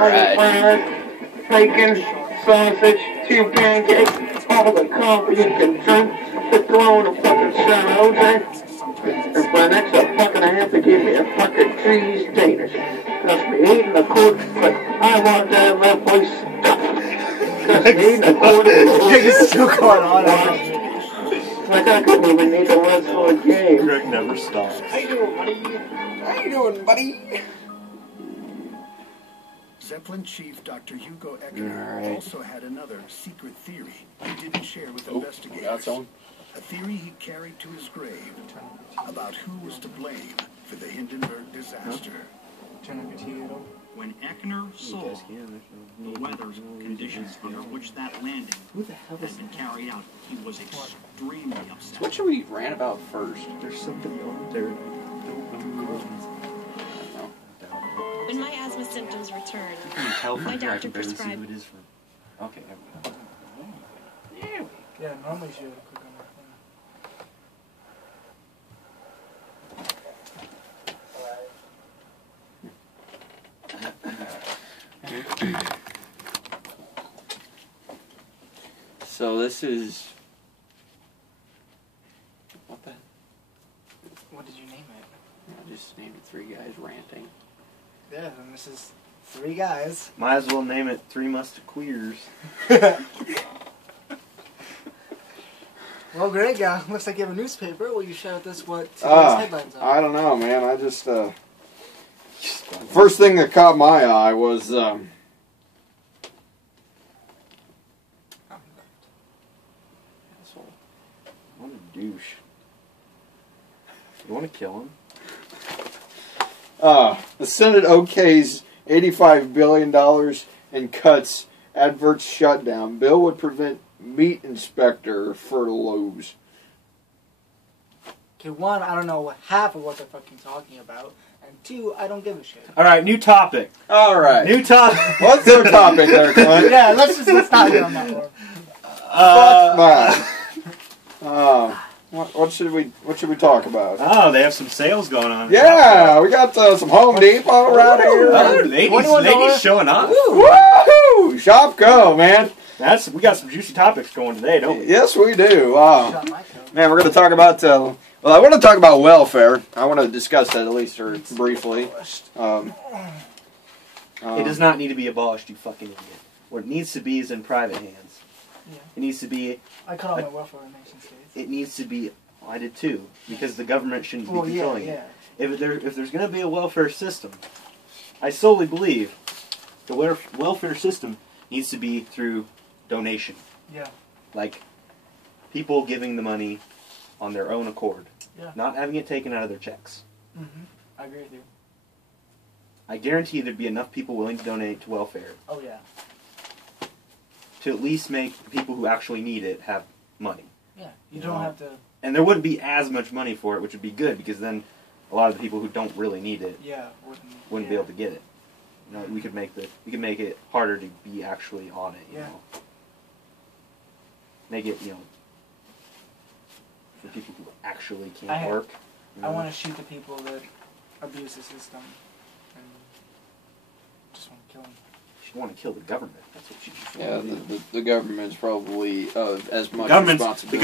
Right. Bacon, sausage, 2 pancakes, all the coffee you can drink, the throwing a fucking San Jose. And for an extra fucking I have to give me a fucking cheese Danish. Cost me 8 and a quarter, but I want to have that place stuffed. Cost me 8 and a quarter. It's still going on. Like I couldn't even need a West Horde game. Greg never stops. How you doing, buddy? How you doing, buddy? Zeppelin chief Dr. Hugo Eckner also had another secret theory he didn't share with investigators. A theory he carried to his grave about who was to blame for the Hindenburg disaster. When Eckner saw the weather conditions under which that landing had been carried out, he was extremely upset. What should we rant about first? There's somebody on there. When my asthma symptoms returned, my doctor prescribed. Who it is from. Okay, there we go. Yeah, normally you click on that. So this is... What the... What did you name it? I just named it 3 Guys Ranting. Yeah, and this is 3 guys. Might as well name it 3 Musketeers. Well, Greg, looks like you have a newspaper. Will you share with us what today's headlines are? I don't know, man. I just, first thing that caught my eye was, What a douche. You want to kill him? the Senate okays $85 billion and cuts advert shutdown. Bill would prevent meat inspector furloughs. Okay, 1, I don't know half of what they're fucking talking about. And 2, I don't give a shit. Alright, new topic. Alright. New topic. What's our topic there, Clint? Yeah, let's not get on that one. What should we talk about? Oh, they have some sales going on. Yeah, we got some Home Depot around here. Oh, ladies showing up. Woohoo! Shopco, man. We got some juicy topics going today, don't we? Yes, we do. Man, we're going to talk about. Well, I want to talk about welfare. I want to discuss that at least briefly. It does not need to be abolished, you fucking idiot. What it needs to be is in private hands. Yeah. It needs to be. I cut all my welfare in nation states. It needs to be. Well, I did too, because the government shouldn't be controlling it. If there's going to be a welfare system, I solely believe the welfare system needs to be through donation. Yeah. Like people giving the money on their own accord. Yeah. Not having it taken out of their checks. Mm-hmm. I agree with you. I guarantee there'd be enough people willing to donate to welfare. Oh, yeah. To at least make the people who actually need it have money. Yeah, you don't have to... And there wouldn't be as much money for it, which would be good, because then a lot of the people who don't really need it wouldn't be able to get it. You know, we could make it harder to be actually on it, you know. Make it, for people who actually can't work. I want to shoot the people that abuse the system. And just want to kill them. You want to kill the government. That's what you just want to do. The government's probably as much responsibility. The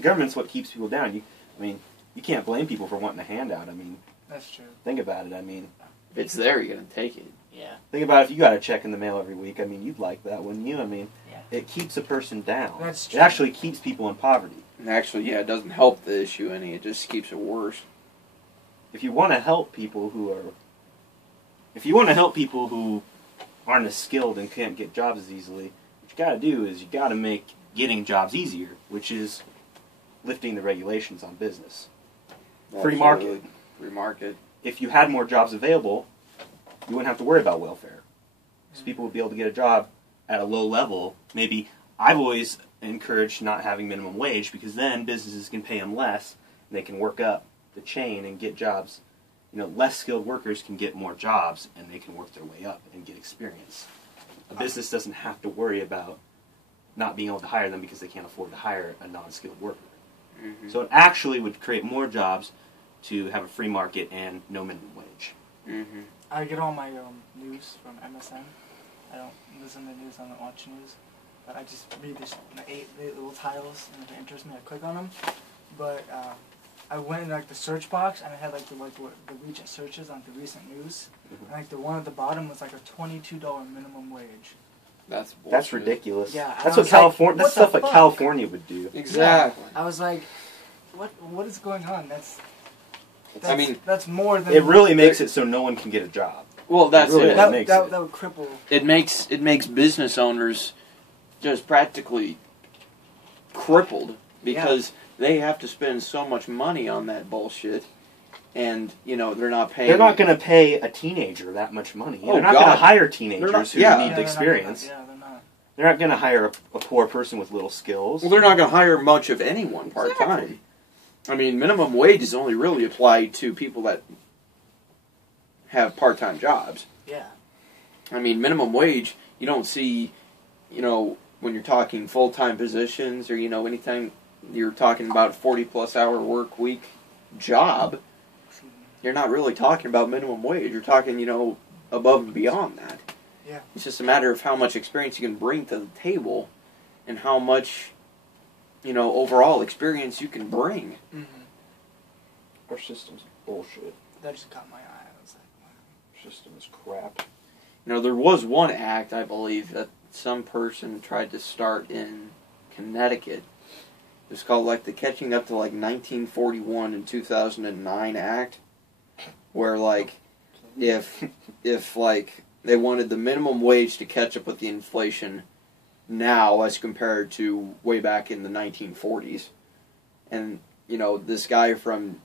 government's what keeps people down. You can't blame people for wanting a handout. That's true. Think about it. If it's there, you're gonna take it. Yeah. Think about if you got a check in the mail every week. You'd like that, wouldn't you? It keeps a person down. That's true. It actually keeps people in poverty. And actually, it doesn't help the issue any. It just keeps it worse. If you want to help people who aren't as skilled and can't get jobs as easily, what you got to do is you got to make getting jobs easier, which is lifting the regulations on business. Free market. Free market. If you had more jobs available, you wouldn't have to worry about welfare. Because people would be able to get a job at a low level. Maybe I've always encouraged not having minimum wage, because then businesses can pay them less and they can work up the chain and get jobs. Less skilled workers can get more jobs and they can work their way up and get experience. A business doesn't have to worry about not being able to hire them because they can't afford to hire a non-skilled worker. Mm-hmm. So it actually would create more jobs to have a free market and no minimum wage. Mm-hmm. I get all my news from MSN. I don't listen to news, I don't watch news. But I just read the 8 little titles, and if it interests me, I click on them. But I went in like the search box, and it had like the recent searches on the recent news. And like the one at the bottom was like a $22 minimum wage. That's bullshit. That's ridiculous. Yeah, that's what California. Like, that's stuff like California would do. Exactly. Yeah. I was like, what is going on? That's I mean, that's more than It really makes it so no one can get a job. well, that's really it. does. That would cripple. It makes business owners just practically crippled because they have to spend so much money on that bullshit, and you know they're not paying. They're not going to pay a teenager that much money. Oh, they're not God. going to hire teenagers who yeah. need experience. They're not. They're not going to hire a poor person with little skills. Well, they're not going to hire much of anyone part time. Exactly. I mean, minimum wage is only really applied to people that have part-time jobs. Yeah. I mean, minimum wage, you don't see, you know, when you're talking full-time positions or, you know, anytime you're talking about a 40-plus hour work week job, you're not really talking about minimum wage. You're talking, you know, above and beyond that. Yeah. It's just a matter of how much experience you can bring to the table and how much, you know, overall experience you can bring. Mm-hmm. Our system's bullshit. That just caught my eye. I was like, wow. Our system is crap. You know, there was one act, I believe, that some person tried to start in Connecticut. It was called, like, the Catching Up to, like, 1941 and 2009 Act, where, like, if like, they wanted the minimum wage to catch up with the inflation now as compared to way back in the 1940s. And, you know, this guy from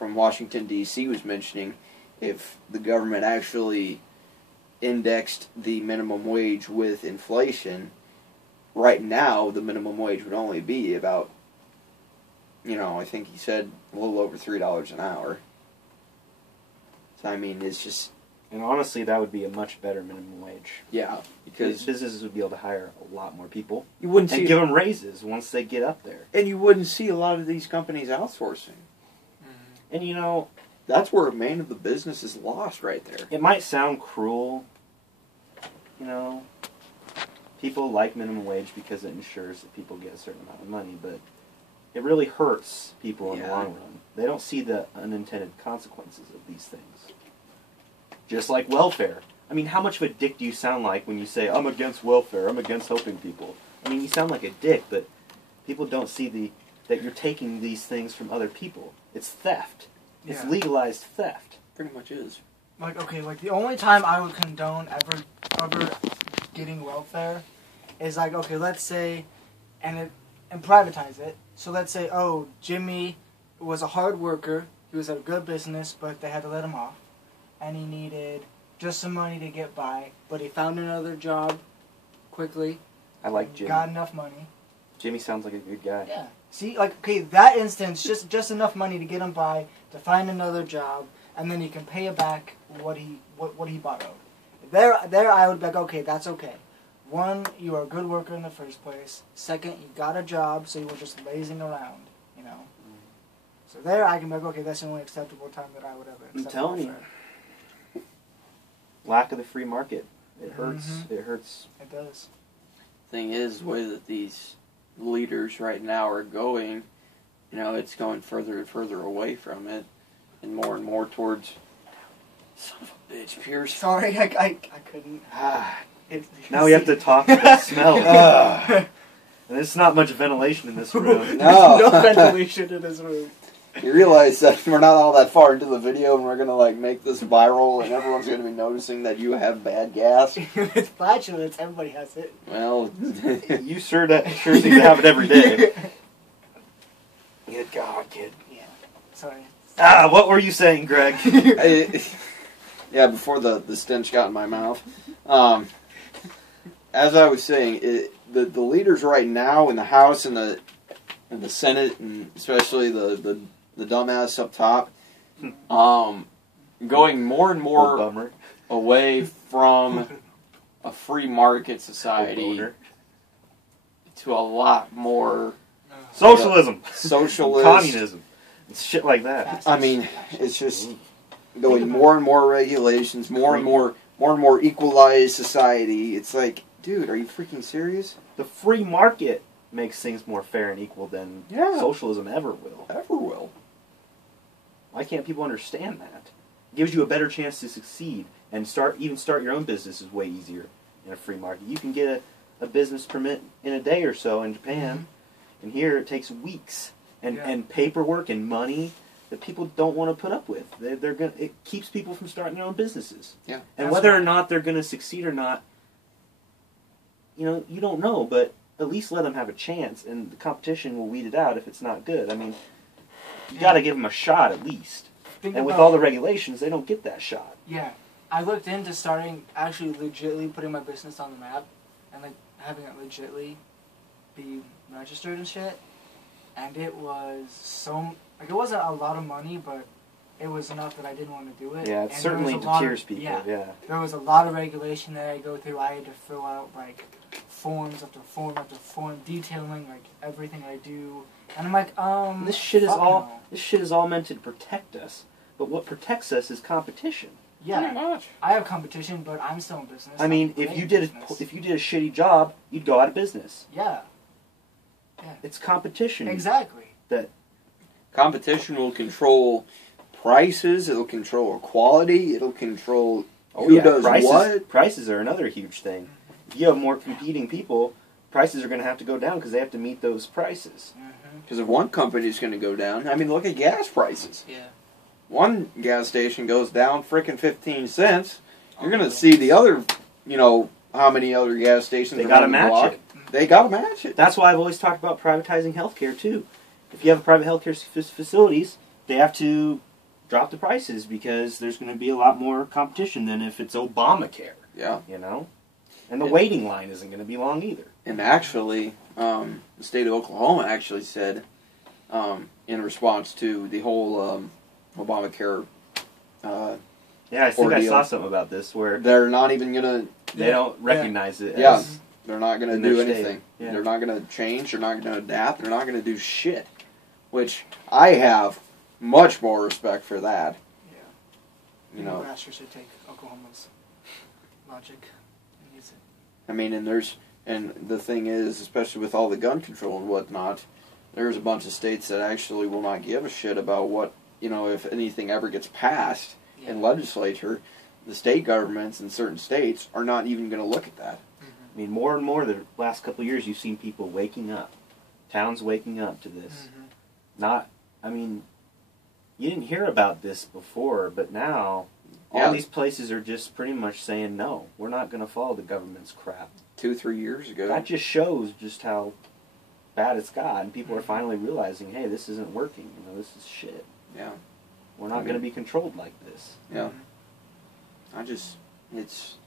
Washington, D.C. was mentioning if the government actually indexed the minimum wage with inflation, right now the minimum wage would only be about, you know, I think he said a little over $3 an hour. So, I mean, it's just... And honestly, that would be a much better minimum wage. Yeah, because businesses would be able to hire a lot more people you wouldn't and see give them raises once they get up there. and you wouldn't see a lot of these companies outsourcing. And you know, That's where a man of the business is lost right there. it might sound cruel. You know, people like minimum wage because it ensures that people get a certain amount of money, but it really hurts people in the Yeah. long run. They don't see the unintended consequences of these things. Just like welfare. I mean, how much of a dick do you sound like when you say, I'm against welfare, I'm against helping people? I mean, you sound like a dick, but people don't see that you're taking these things from other people. It's theft. It's Yeah. legalized theft. Pretty much is. Like, okay, like the only time I would condone ever getting welfare is like, okay, let's say, and privatize it. So let's say, oh, Jimmy was a hard worker, he was at a good business, but they had to let him off, and he needed just some money to get by, but he found another job quickly. I like Jimmy. Got enough money. Jimmy sounds like a good guy. Yeah. See, like, okay, that instance, just enough money to get him by, to find another job, and then he can pay back what he bought owed. There, I would be like, okay, that's okay. One, you are a good worker in the first place. Second, you got a job, so you were just lazing around, you know. So there, I can be like, okay, that's the only acceptable time that I would ever accept. I'm telling welfare. you. Lack of the free market. It hurts. Mhm. It hurts. It does. Thing is, the way that these leaders right now are going, you know, it's going further and further away from it, and more towards. Son of a bitch, Pierce. Sorry, I couldn't. Now we have to talk about smell. And there's not much ventilation in this room. No. No ventilation in this room. You realize that we're not all that far into the video, and we're gonna like make this viral, and everyone's gonna be noticing that you have bad gas. It's flatulence. Everybody has it. Well, You sure seem to have it every day. Good God, kid. Yeah. Sorry. What were you saying, Greg? Yeah, before the stench got in my mouth. As I was saying, the leaders right now in the House and the Senate, and especially the dumbass up top, going more and more Bummer. away from a free market society Boner. to a lot more Socialism. socialist. Communism. And shit like that. I mean, it's just going more and more regulations, more and more equalized society. It's like, dude, are you freaking serious? The free market makes things more fair and equal than socialism ever will. Ever will. Why can't people understand that? It gives you a better chance to succeed, and start your own business is way easier in a free market. You can get a business permit in a day or so in Japan, and here it takes weeks, and paperwork and money that people don't want to put up with. It keeps people from starting their own businesses. Yeah. And whether or not they're going to succeed or not, you don't know, but at least let them have a chance, and the competition will weed it out if it's not good. I mean, you got to give them a shot at least. And with all the regulations, they don't get that shot. Yeah. I looked into starting, actually legitly putting my business on the map, and like having it legitly be registered and shit. And it was it wasn't a lot of money, but it was enough that I didn't want to do it. Yeah, it certainly deters people, yeah. There was a lot of regulation that I go through. I had to fill out, like, forms after form after form, detailing, like, everything I do. And I'm like, This shit is all meant to protect us. But what protects us is competition. Yeah, pretty much. I have competition, but I'm still in business. I mean, if you did a shitty job, you'd go out of business. Yeah. It's competition. Exactly. Competition will control prices. It'll control quality. It'll control who does what. Prices are another huge thing. If you have more competing people, prices are going to have to go down because they have to meet those prices. Because if one company's going to go down, I mean, look at gas prices. Yeah. One gas station goes down frickin' 15 cents. You're going to see the other, how many other gas stations They got to match it. They got to match it. That's why I've always talked about privatizing healthcare too. If you have private healthcare facilities, they have to drop the prices because there's going to be a lot more competition than if it's Obamacare. Yeah. And the waiting line isn't going to be long either. And actually, the state of Oklahoma actually said, in response to the whole Obamacare I think ordeal, I saw something about this where they're not even going to... They don't recognize it as... They're not going to do anything. Yeah. They're not going to change. They're not going to adapt. They're not going to do shit. Which I have much more respect for that. Yeah. Nebraska should take Oklahoma's logic and use it. I mean, and the thing is, especially with all the gun control and whatnot, there's a bunch of states that actually will not give a shit about what, if anything ever gets passed in legislature, the state governments in certain states are not even going to look at that. I mean, more and more the last couple of years, you've seen people waking up. Towns waking up to this. You didn't hear about this before, but now all these places are just pretty much saying, no, we're not going to follow the government's crap. 2-3 years ago. That just shows just how bad it's got, and people are finally realizing, hey, this isn't working. This is shit. Yeah. We're not going to be controlled like this. Yeah. It's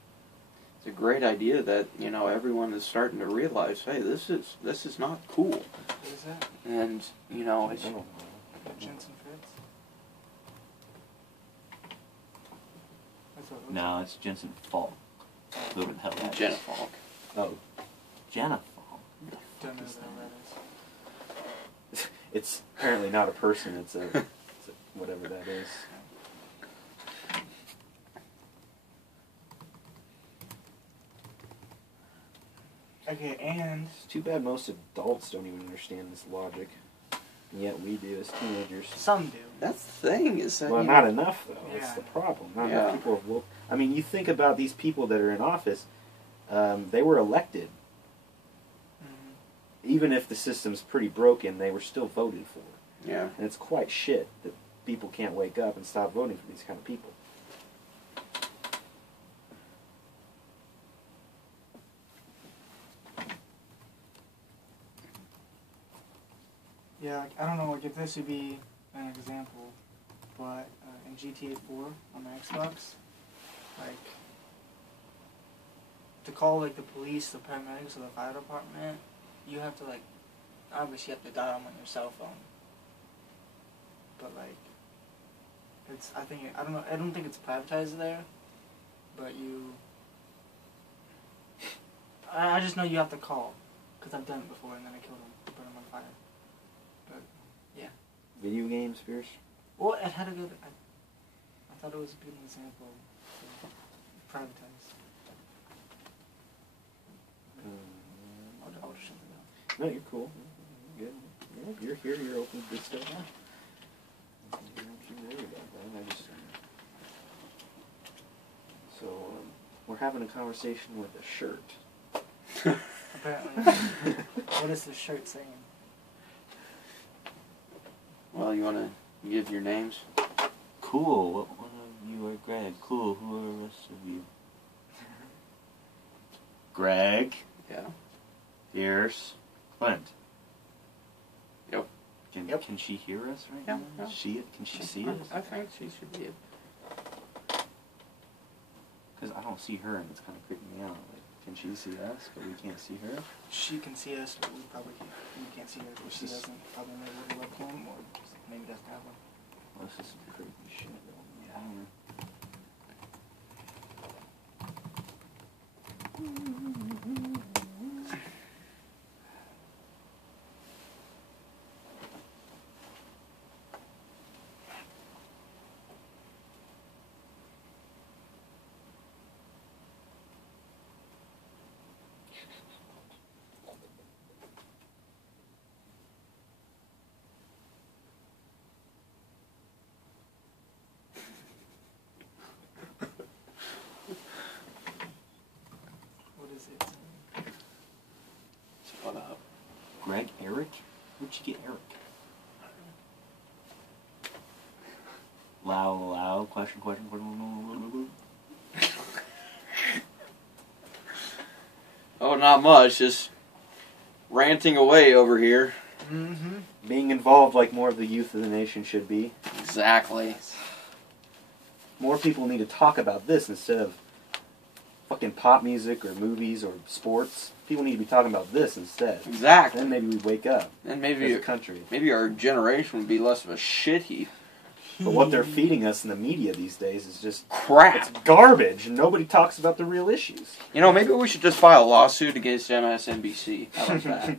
a great idea that everyone is starting to realize, hey, this is not cool. What is that? And it's Jensen Fritz. No, it's Jensen Falk. Whoever the hell that is. Jenna Falk. Oh, Jenna Falk. Don't know what that is. It's apparently not a person. It's a whatever that is. Okay, and... It's too bad most adults don't even understand this logic. And yet we do as teenagers. Some do. That's the thing, is that... Well, not enough, though. Yeah. That's the problem. Not enough people have woke... I mean, you think about these people that are in office, they were elected. Even if the system's pretty broken, they were still voted for. Yeah. And it's quite shit that people can't wake up and stop voting for these kind of people. Yeah, I don't know, if this would be an example, but in GTA 4 on the Xbox, to call, the police, the paramedics, or the fire department, you have to, obviously you have to dial them on your cell phone. But, it's, I don't think it's privatized there, but I just know you have to call, because I've done it before, and then I killed them, put them on fire. But, yeah. Video games, Pierce? Well, it had a good... I I thought it was a good example to privatize. I'll shut it down. No, you're cool. You're good. Yeah, you're here. You're open to good stuff. You don't keep worried about that. I just. So we're having a conversation with a shirt. Apparently. What is the shirt saying? Well, you want to give your names? Cool. What one of you are Greg? Cool. Who are the rest of you? Greg. Yeah. Here's Clint. Yep. Can she hear us right Yeah, now? yeah. Can she see us? I think she should be. Because I don't see her and it's kind of creeping me out. Like, can she see us, but we can't see her? She can see us, but we can't see her because she doesn't probably know what a webcam or maybe doesn't have one. Well, this is some creepy shit. Yeah. What is it? Shut up. Greg? Eric? Where'd you get Eric? Loud, question. Oh, not much. Just ranting away over here. Mm-hmm. Being involved like more of the youth of the nation should be. Exactly. More people need to talk about this instead of fucking pop music or movies or sports. People need to be talking about this instead. Exactly. Then maybe we wake up And as a country. maybe our generation would be less of a shit heap. But what they're feeding us in the media these days is just Crap. it's garbage, and nobody talks about the real issues. You know, maybe we should just file a lawsuit against MSNBC. How about that?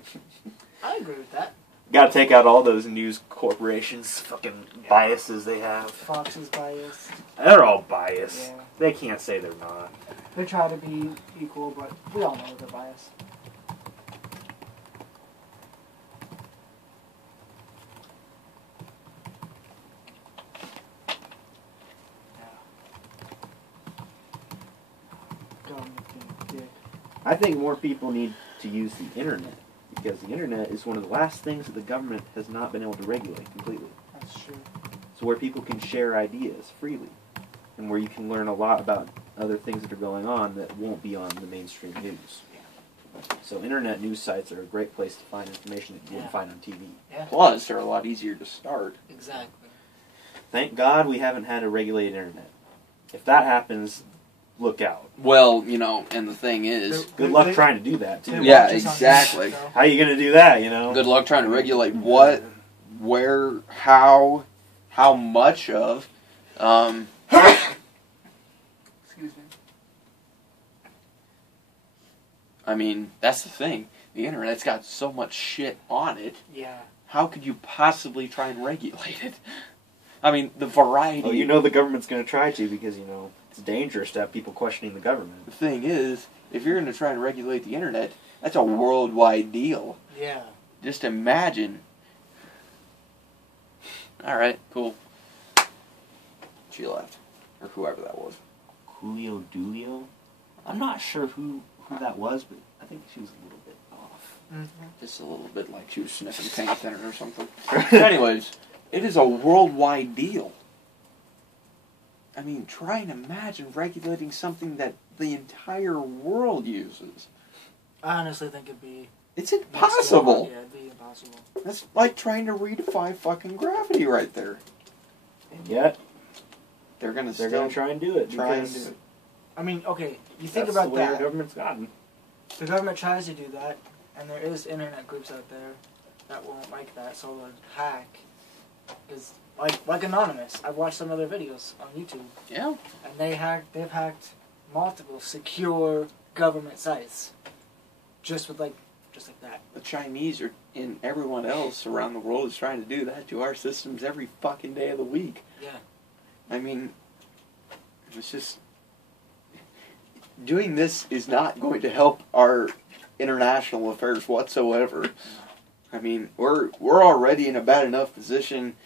I agree with that. Got to take out all those news corporations' fucking biases they have. Fox is biased. They're all biased. Yeah. They can't say they're not. They try to be equal, but we all know they're biased. I think more people need to use the internet, because the internet is one of the last things that the government has not been able to regulate completely. That's true. So where people can share ideas freely, and where you can learn a lot about other things that are going on that won't be on the mainstream news. So internet news sites are a great place to find information that you wouldn't find on TV. Yeah. Plus, they're a lot easier to start. Exactly. Thank God we haven't had a regulated internet. If that happens, look out. Well, you know, and the thing is... Good luck trying to do that, too. Yeah, exactly. How are you going to do that, you know? Good luck trying to regulate what, where, how much of. Excuse me. I mean, that's the thing. The internet's got so much shit on it. Yeah. How could you possibly try and regulate it? I mean, the variety... Well, you know the government's going to try to, because, you know, it's dangerous to have people questioning the government. The thing is, if you're going to try and regulate the internet, that's a worldwide deal. Yeah. Just imagine. Alright, cool. She left. Or whoever that was. Julio Dulio? I'm not sure who that was, but I think she was a little bit off. Mm-hmm. Just a little bit like she was sniffing paint thinner or something. Anyways, it is a worldwide deal. I mean, try and imagine regulating something that the entire world uses. I honestly think it'd be... It's impossible. Yeah, it'd be impossible. That's like trying to redefine fucking gravity right there. And yet, They're gonna try and do it. try and because do it. I mean, okay, you think that's about the way that. the government's gotten. The government tries to do that, and there is internet groups out there that won't like that, so they'll hack. Because, like Anonymous, I've watched some of their videos on YouTube, Yeah. and they've hacked multiple secure government sites, just like that. The Chinese are, and everyone else around the world is trying to do that to our systems every fucking day of the week. Yeah. I mean, It's just doing this is not going to help our international affairs whatsoever. I mean, we're already in a bad enough position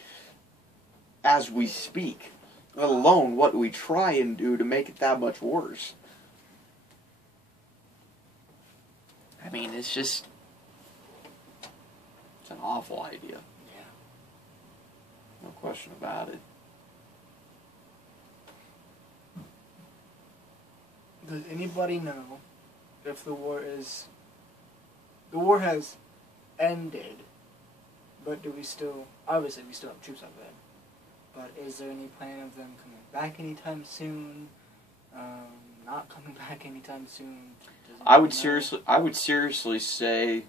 as we speak, let alone what we try and do to make it that much worse. I mean, it's just, it's an awful idea. Yeah. No question about it. Does anybody know if the war has ended, but do we still, obviously we still have troops out there, but is there any plan of them coming back anytime soon? Not coming back anytime soon? I would seriously say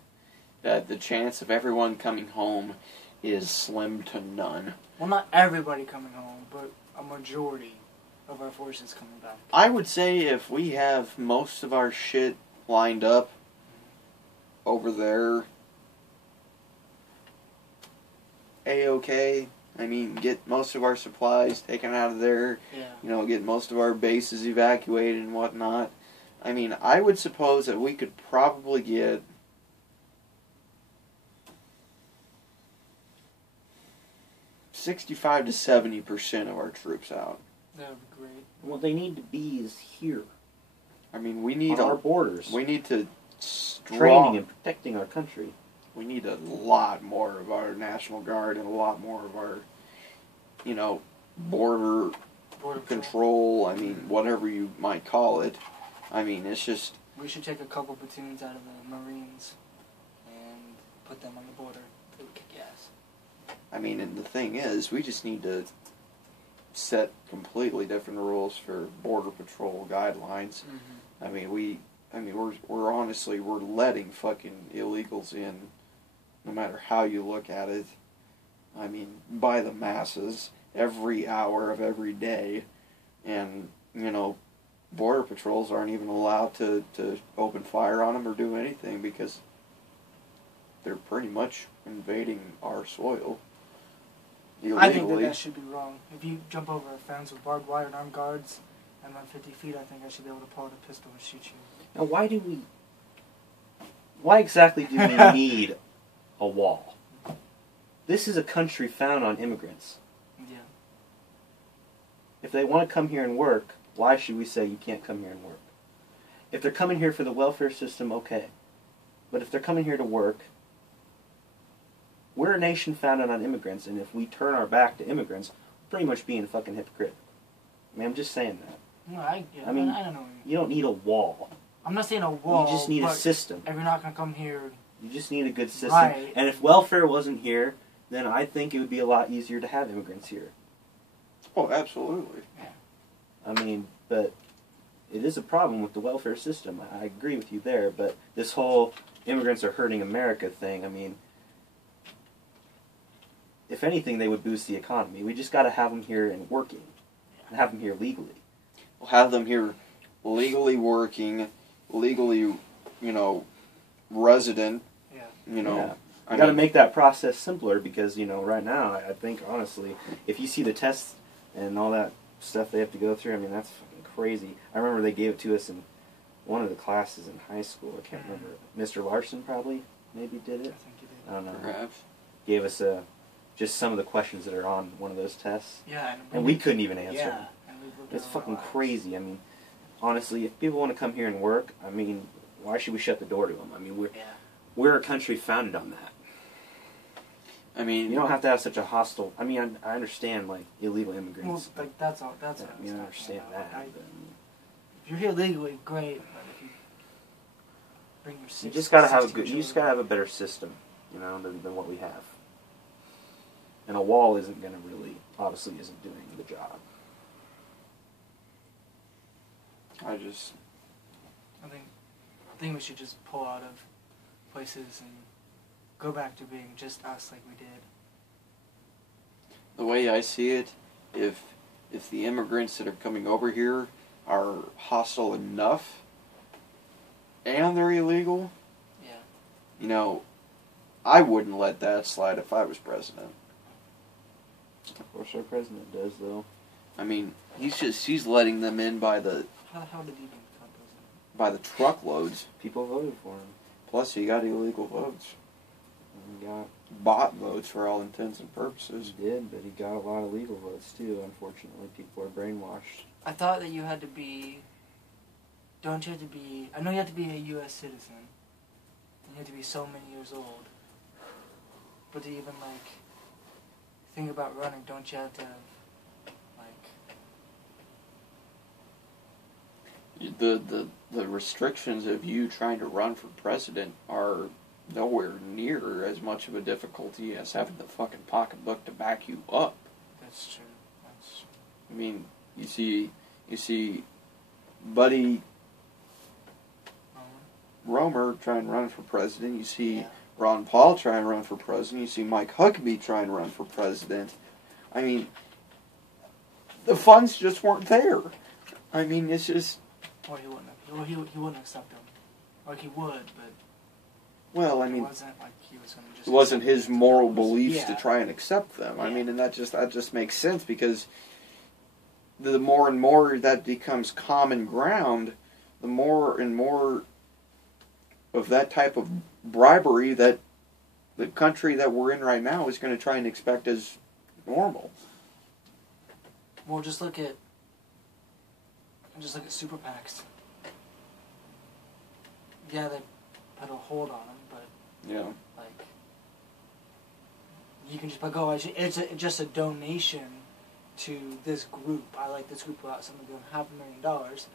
that the chance of everyone coming home is slim to none. Well, not everybody coming home, but a majority of our forces coming back. I would say if we have most of our shit lined up over there, A-okay. I mean, get most of our supplies taken out of there. Yeah. You know, get most of our bases evacuated and whatnot. I mean, I would suppose that we could probably get 65 to 70% of our troops out. That would be great. What they need to be is here. I mean, we need on our borders. We need to training and protecting our country. We need a lot more of our National Guard and a lot more of our, you know, border control. I mean, whatever you might call it. I mean, it's just... We should take a couple platoons out of the Marines and put them on the border. They would kick ass. I mean, and the thing is, we just need to set completely different rules for border patrol guidelines. Mm-hmm. I mean, we're honestly, we're letting fucking illegals in, no matter how you look at it. I mean, by the masses, every hour of every day, and, you know, border patrols aren't even allowed to open fire on them or do anything because they're pretty much invading our soil illegally. I think that should be wrong. If you jump over a fence with barbed wire and armed guards and run 50 feet, I think I should be able to pull out a pistol and shoot you. Now, why exactly do we need a wall? This is a country founded on immigrants. Yeah. If they want to come here and work, why should we say you can't come here and work? If they're coming here for the welfare system, okay. But if they're coming here to work, we're a nation founded on immigrants, and if we turn our back to immigrants, we're pretty much being fucking hypocritical. I mean, I'm just saying that. No, I mean, don't know. You don't need a wall. I'm not saying a wall. You just need a system. If you're not going to come here... You just need a good system. Right. And if welfare wasn't here, then I think it would be a lot easier to have immigrants here. Oh, absolutely. Yeah. I mean, but it is a problem with the welfare system. I agree with you there, but this whole immigrants are hurting America thing, I mean, if anything, they would boost the economy. We just got to have them here and working, and have them here legally. We'll have them here legally working, legally, you know, resident. Yeah. You know, yeah. I got to make that process simpler because, you know, right now, I think, honestly, if you see the tests and all that stuff they have to go through, I mean, that's fucking crazy. I remember they gave it to us in one of the classes in high school. I can't remember. Mr. Larson probably maybe did it. I think you did. I don't know. Perhaps. Gave us just some of the questions that are on one of those tests. Yeah. And we couldn't even answer yeah. them. And It's fucking crazy. I mean, honestly, if people want to come here and work, I mean, why should we shut the door to them? I mean, we're a country founded on that. I mean, you don't have to have such a hostile. I mean, I understand like illegal immigrants. Well, like that's all. That's what I mean, I understand that. If you're here legally, great. But if you bring your you just gotta have a good. You just gotta have a better system, you know, than what we have. And a wall isn't gonna really, obviously, isn't doing the job. I think we should just pull out of places and go back to being just us like we did. The way I see it, if the immigrants that are coming over here are hostile enough and they're illegal, yeah, you know, I wouldn't let that slide if I was president. Of course our president does, though. I mean, he's letting them in by the How did he become president? by the truckloads. People voted for him. Plus, he got illegal votes. He got Bought votes for all intents and purposes. He did, but he got a lot of legal votes too. Unfortunately, people are brainwashed. I thought that you had to be. Don't you have to be? I know you have to be a U.S. citizen. And you have to be so many years old. But to even think about running, don't you have to The restrictions of you trying to run for president are nowhere near as much of a difficulty as having the fucking pocketbook to back you up. That's true. That's true. I mean, you see, Buddy Romer try and run for president. You see Ron Paul try and run for president. You see Mike Huckabee try and run for president. I mean, the funds just weren't there. I mean, it's just. Or he wouldn't. He wouldn't accept them. Or he would, but. Well, I mean, it wasn't like he was going to just. It wasn't his moral beliefs yeah. to try and accept them. I mean, and that just makes sense because the more and more that becomes common ground, the more and more of that type of bribery that the country that we're in right now is going to try and expect as normal. Well, just look at super PACs. Yeah, they put a hold on them, but yeah, you can just go. It's just a donation to this group. I like this group without someone doing $500,000,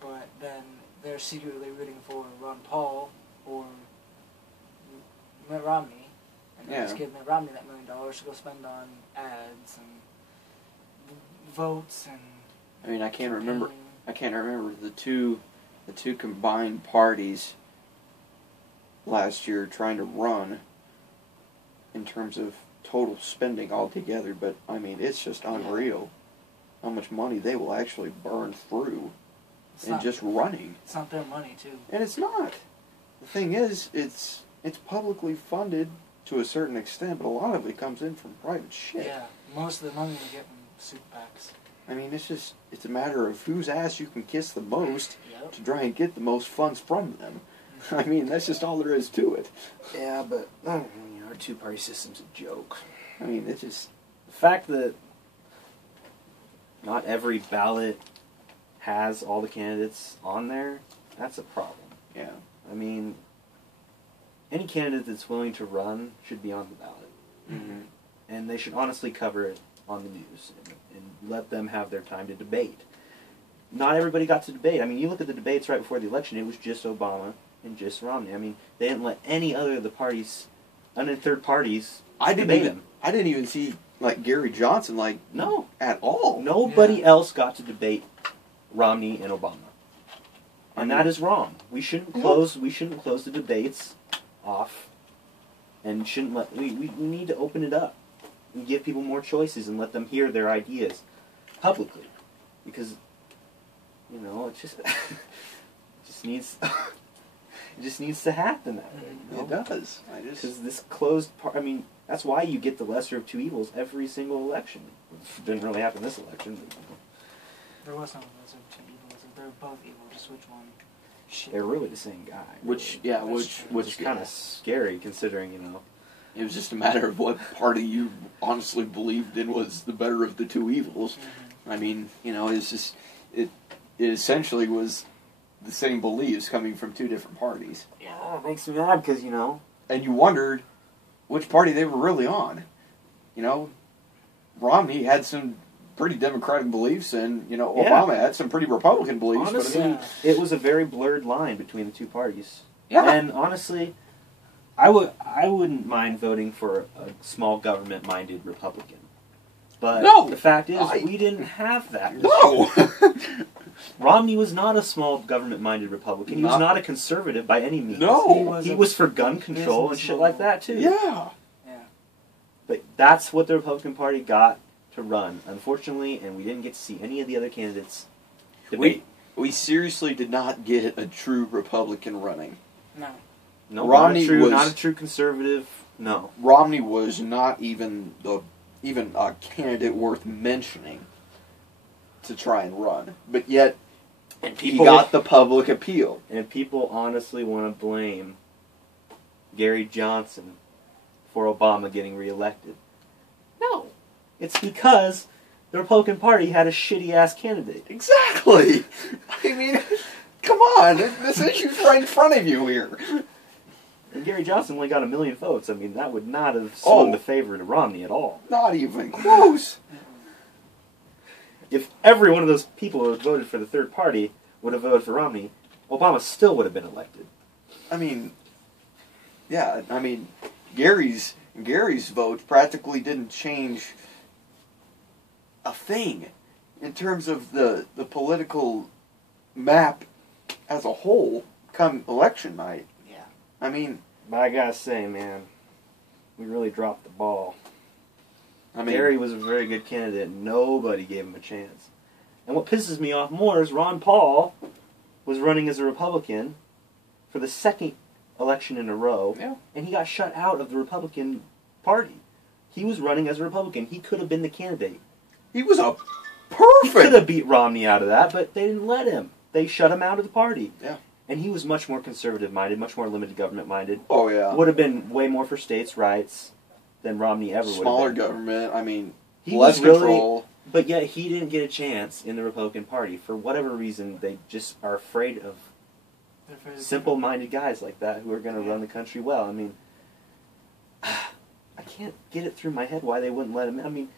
but then they're secretly rooting for Ron Paul or Mitt Romney, and they just give Mitt Romney that $1 million to go spend on ads and votes and. I mean, I can't remember the two combined parties last year trying to run in terms of total spending altogether, but I mean, it's just unreal how much money they will actually burn through just running. It's not their money, too. And it's not. The thing is, it's publicly funded to a certain extent, but a lot of it comes in from private shit. Yeah, most of the money they get from super PACs. I mean, it's a matter of whose ass you can kiss the most to try and get the most funds from them. I mean, that's just all there is to it. Yeah, but our two-party system's a joke. I mean, it's just the fact that not every ballot has all the candidates on there. That's a problem. Yeah. I mean, any candidate that's willing to run should be on the ballot, and they should honestly cover it on the news and let them have their time to debate. Not everybody got to debate. I mean, you look at the debates right before the election, it was just Obama and just Romney. I mean, they didn't let any other of the parties, third parties, debate him. I didn't even see, Gary Johnson, no. At all. Nobody else got to debate Romney and Obama. And that is wrong. We shouldn't close the debates off, and shouldn't let, we need to open it up and give people more choices and let them hear their ideas publicly, because it just needs it just needs to happen that way. It does. Because this closed part. I mean, that's why you get the lesser of two evils every single election. It didn't really happen this election. But, there was no lesser of two evils. They're both evil. Just which one? Shit. They're really the same guy. Which is kind of scary considering It was just a matter of what party you honestly believed in was the better of the two evils. I mean, it's just it essentially was the same beliefs coming from two different parties. Yeah, it makes me mad because and you wondered which party they were really on. Romney had some pretty Democratic beliefs, and Obama had some pretty Republican beliefs. Honestly, it was a very blurred line between the two parties. Yeah. And honestly, I wouldn't mind voting for a small government-minded Republican. But the fact is, we didn't have that. No! Romney was not a small government-minded Republican. He was not a conservative by any means. No! He was for gun control and shit like that, too. Yeah! But that's what the Republican Party got to run, unfortunately, and we didn't get to see any of the other candidates debate. We seriously did not get a true Republican running. No, Romney not a true conservative. No, Romney was not even a candidate worth mentioning. to try and run, but yet And he got the public appeal. And people honestly want to blame Gary Johnson for Obama getting reelected. No. It's because the Republican Party had a shitty-ass candidate. Exactly. I mean, come on. This issue's right in front of you here. And Gary Johnson only got 1 million votes. I mean, that would not have swung the favor to Romney at all. Not even close. If every one of those people who had voted for the third party would have voted for Romney, Obama still would have been elected. I mean, yeah, I mean, Gary's vote practically didn't change a thing in terms of the political map as a whole come election night. Yeah. I mean... But I gotta say, man, we really dropped the ball. I mean, Gary was a very good candidate. Nobody gave him a chance. And what pisses me off more is Ron Paul was running as a Republican for the second election in a row, and he got shut out of the Republican Party. He was running as a Republican. He could have been the candidate. He was a perfect... He could have beat Romney out of that, but they didn't let him. They shut him out of the party. Yeah. And he was much more conservative-minded, much more limited government-minded. Oh, yeah. Would have been way more for states' rights than Romney ever would have been. Smaller government, I mean, he less was really, control. But yet he didn't get a chance in the Republican Party. For whatever reason, they just are afraid of simple-minded guys like that who are going to run the country well. I mean, I can't get it through my head why they wouldn't let him in. I mean,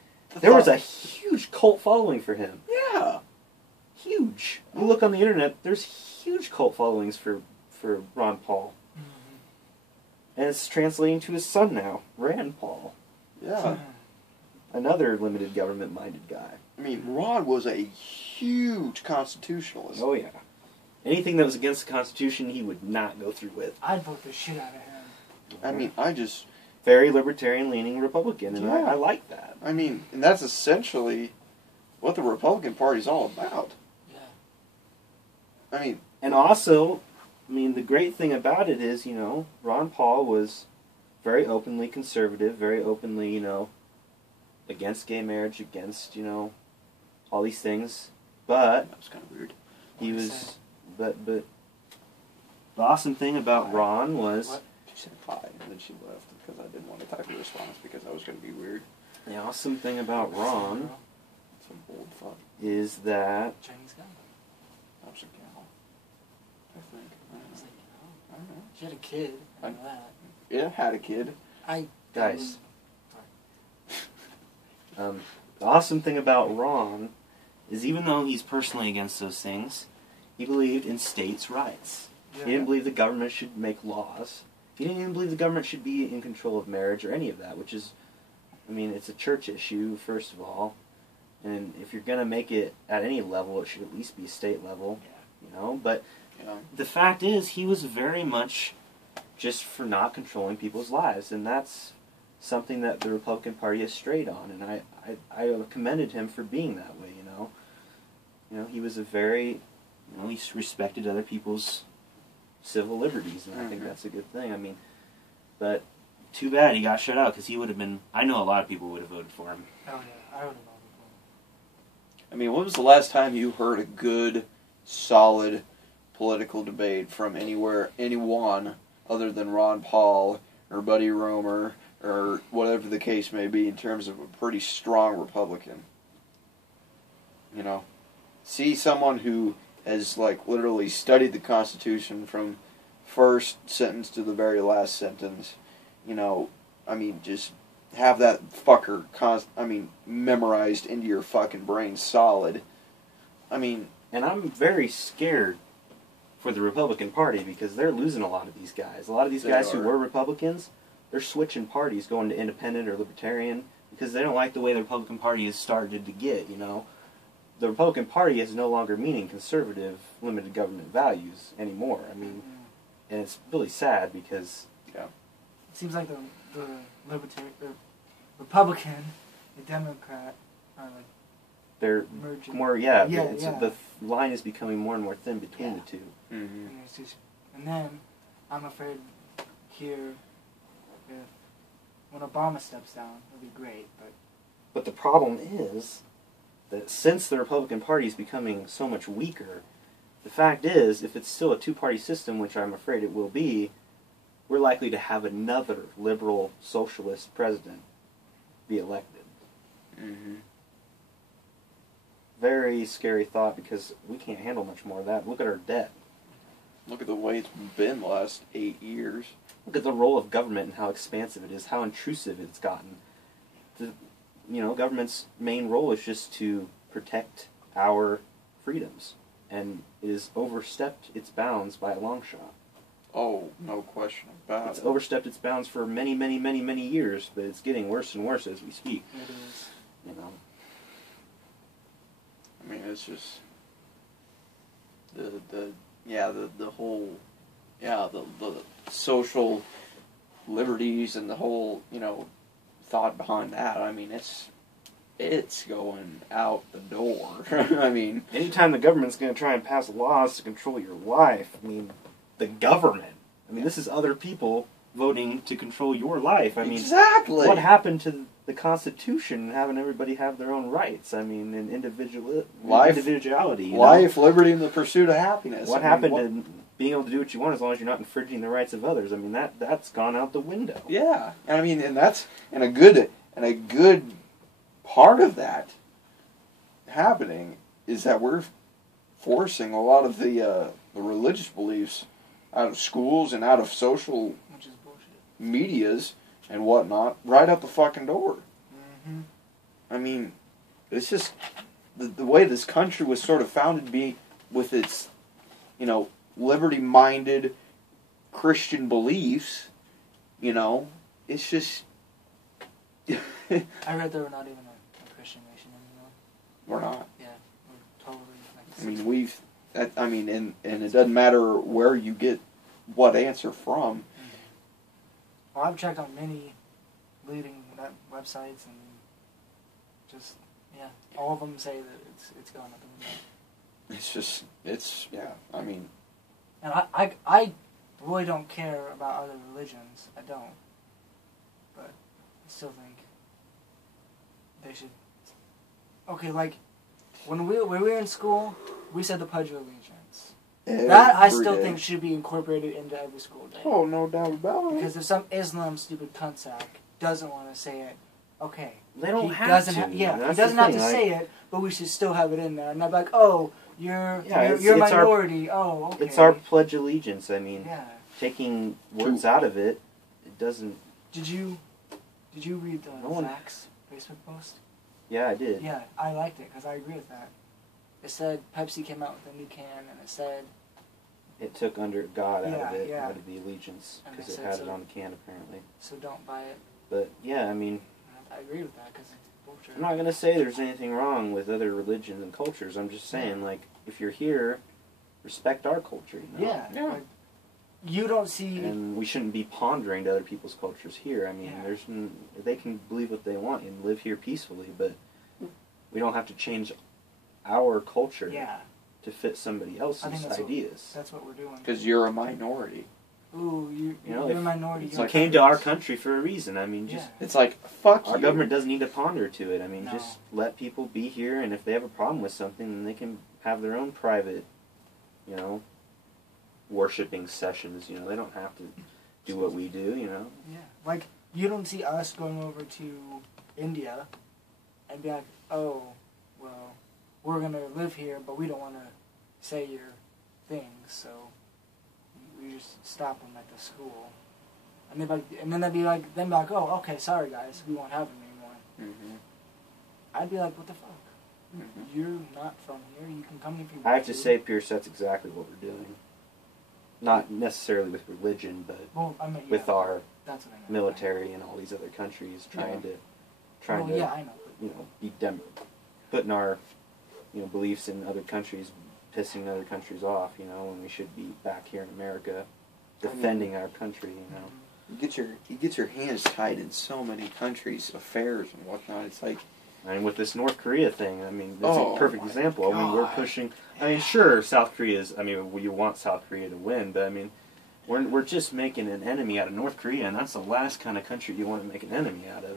there was a huge cult following for him. Yeah. Huge. You look on the internet, there's huge cult followings for Ron Paul. Mm-hmm. And it's translating to his son now, Rand Paul. Yeah. Another limited government-minded guy. I mean, Ron was a huge constitutionalist. Oh, yeah. Anything that was against the Constitution, he would not go through with. I'd vote the shit out of him. I mean, I just... Very libertarian-leaning Republican, and I like that. I mean, and that's essentially what the Republican Party's all about. Yeah. I mean... And also, I mean, the great thing about it is, you know, Ron Paul was very openly conservative, very openly, you know, against gay marriage, against, you know, all these things. But... That was kind of weird. He was... But the awesome thing about Ron was... What? She said pie, and then she left because I didn't want to type a response because that was going to be weird. The awesome thing about Ron Some bold fuck. is that... Chinese guy. That was a gal. I think. I don't know. She had a kid. I know that. Yeah, had a kid. Guys. The awesome thing about Ron is even though he's personally against those things, he believed in states' rights. Yeah. He didn't believe the government should make laws. He didn't even believe the government should be in control of marriage or any of that, which is, I mean, it's a church issue, first of all. And if you're going to make it at any level, it should at least be state level, you know. But the fact is, he was very much just for not controlling people's lives, and that's something that the Republican Party has strayed on, and I commended him for being that way, you know. You know, he was a very, you know, he respected other people's civil liberties, and I think that's a good thing. I mean, but too bad he got shut out, because he would have been, I know a lot of people would have voted for him. Oh, yeah. I would have voted for him. I mean, when was the last time you heard a good, solid political debate from anyone other than Ron Paul or Buddy Roemer or whatever the case may be in terms of a pretty strong Republican? You know? See someone who has, like, literally studied the Constitution from first sentence to the very last sentence. You know, I mean, just have that fucker, memorized into your fucking brain solid. I mean... And I'm very scared for the Republican Party because they're losing a lot of these guys. A lot of these guys who were Republicans, they're switching parties, going to independent or libertarian, because they don't like the way the Republican Party has started to get, you know. The Republican Party is no longer meaning conservative, limited government values anymore. I mean, and it's really sad because... It seems like the Republican, the Democrat are like they're merging. more, the line is becoming more and more thin between the two. Mm-hmm. And then, I'm afraid here, when Obama steps down, it'll be great, but... But the problem is, that since the Republican Party is becoming so much weaker, the fact is, if it's still a two-party system, which I'm afraid it will be, we're likely to have another liberal socialist president be elected. Mm-hmm. Very scary thought, because we can't handle much more of that. Look at our debt. Look at the way it's been the last 8 years. Look at the role of government and how expansive it is, how intrusive it's gotten. Government's main role is just to protect our freedoms, and it has overstepped its bounds by a long shot. Oh, no question about it. It's overstepped its bounds for many, many, many, many years, but it's getting worse and worse as we speak. It is. I mean, it's just the whole the social liberties and the whole thought behind that. I mean, it's going out the door. I mean, anytime the government's going to try and pass laws to control your life, the government. This is other people voting to control your life. Exactly. What happened to the Constitution, having everybody have their own rights? And individuality. Life, liberty, and the pursuit of happiness. What happened to being able to do what you want as long as you're not infringing the rights of others? That's gone out the window. Yeah, and that's a good part of that happening is that we're forcing a lot of the religious beliefs out of schools and out of social Which is bullshit. medias and whatnot right out the fucking door. Mm-hmm. It's just the way this country was sort of founded to be with its, liberty-minded Christian beliefs, it's just... I read they were not even a Christian nation anymore. We're not. Yeah, we're totally... and it doesn't matter where you get what answer from. Well, I've checked on many leading websites, and just, all of them say that it's gone up in the window. And I really don't care about other religions. I don't. But I still think they should... Okay, like, when we were in school, we said the Pledge of Allegiance. That I still think should be incorporated into every school day. Oh, no doubt about it. Because if some Islam stupid cunt sack doesn't want to say it, okay. They don't he have doesn't to. He doesn't have to say it, but we should still have it in there. And I'd be like, oh, you're a minority. Okay. It's our Pledge of Allegiance. Taking words out of it, it doesn't... Did you read Zach's Facebook post? Yeah, I did. Yeah, I liked it because I agree with that. It said Pepsi came out with a new can, and it said... It took under God out of it, yeah. out of the allegiance, because it had it on the can, apparently. So don't buy it. But, yeah, I agree with that, because it's bullshit. I'm not going to say there's anything wrong with other religions and cultures. I'm just saying, if you're here, respect our culture, Yeah. Like, you don't see... And we shouldn't be pondering to other people's cultures here. They can believe what they want and live here peacefully, but we don't have to change our culture to fit somebody else's ideas. That's what we're doing. Because you're a minority. Ooh, you're a minority. You came to our country for a reason. It's like, fuck our you. government doesn't need to ponder to it. Just let people be here, and if they have a problem with something, then they can have their own private, worshipping sessions. They don't have to do what we do, Yeah. Like, you don't see us going over to India and be like, oh, well, we're going to live here, but we don't want to say your things, so we just stop them at the school. And then they'd be like, oh, okay, sorry guys, we won't have them anymore. Mm-hmm. I'd be like, what the fuck? Mm-hmm. You're not from here, you can come if you want. I have to say, Pierce, that's exactly what we're doing. Not necessarily with religion, but with our military and all these other countries trying to be putting our beliefs in other countries, pissing other countries off, when we should be back here in America defending our country, You get your hands tied in so many countries' affairs and whatnot. It's like... with this North Korea thing, that's a perfect example. We're pushing... sure, South Korea's... you want South Korea to win, but we're just making an enemy out of North Korea, and that's the last kind of country you want to make an enemy out of.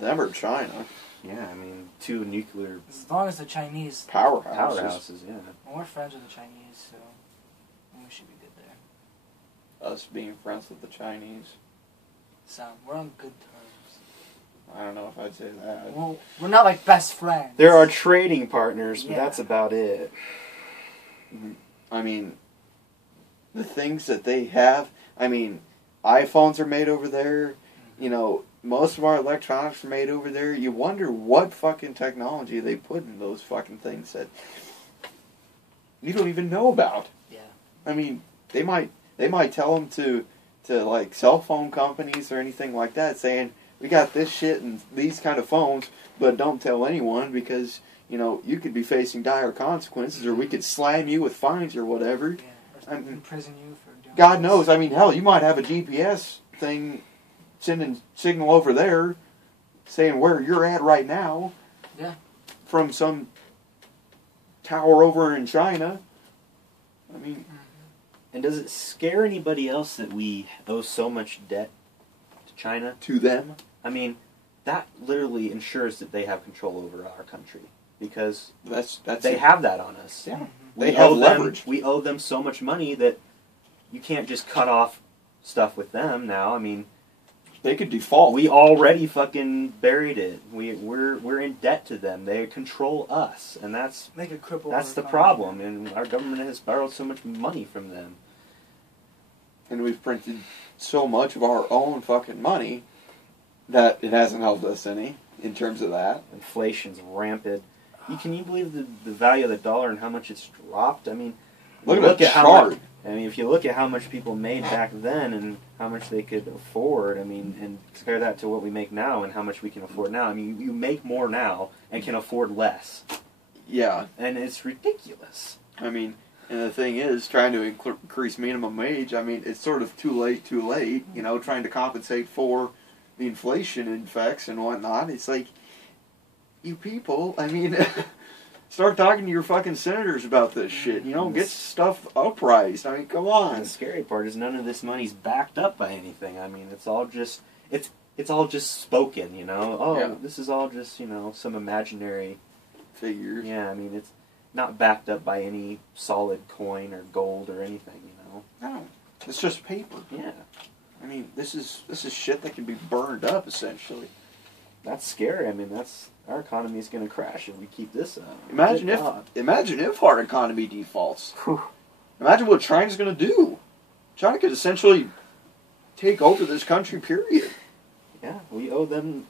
Them or China. Yeah, I mean, 2 nuclear As long as the Chinese powerhouses, yeah. Well, we're friends with the Chinese, so we should be good there. Us being friends with the Chinese. So we're on good terms. I don't know if I'd say that. Well, we're not like best friends. There are trading partners, but Yeah. that's about it. I mean, the things that they have, I mean, iPhones are made over there, you know, most of our electronics are made over there. You wonder what fucking technology they put in those fucking things that you don't even know about. Yeah. I mean, they might tell them to like cell phone companies or anything like that, saying, we got this shit and these kind of phones, but don't tell anyone because, you know, you could be facing dire consequences, or we could slam you with fines or whatever. Yeah. Or imprison you for doing God this. knows. I mean, hell, you might have a GPS thing sending signal over there saying where you're at right now. Yeah. From some tower over in China. I mean... And does it scare anybody else that we owe so much debt to China? To them? I mean, that literally ensures that they have control over our country. Because they have that on us. Yeah. They have owe leverage. We owe them so much money that you can't just cut off stuff with them now. I mean, they could default. We already fucking buried it. We're in debt to them. They control us, and that's they could cripple that's the our problem. And our government has borrowed so much money from them. And we've printed so much of our own fucking money that it hasn't helped us any in terms of that. Inflation's rampant. Can you believe the value of the dollar and how much it's dropped? I mean, look at how much, I mean, if you look at how much people made back then and how much they could afford, I mean, and compare that to what we make now and how much we can afford now. I mean, you make more now and can afford less. Yeah. And it's ridiculous. I mean, and the thing is, trying to increase minimum wage, I mean, it's sort of too late, you know, trying to compensate for the inflation effects and whatnot. It's like, you people, I mean... Start talking to your fucking senators about this shit. You know, get stuff upraised. I mean, come on. And the scary part is none of this money's backed up by anything. I mean, it's all just it's all just spoken. You know, oh, this is all just, you know, some imaginary figures. Yeah, I mean, it's not backed up by any solid coin or gold or anything. You know, no, it's just paper. Yeah, I mean, this is shit that can be burned up essentially. That's scary. I mean, our economy is going to crash if we keep this up. Imagine if our economy defaults. Imagine what China's going to do. China could essentially take over this country. Period. Yeah, we owe them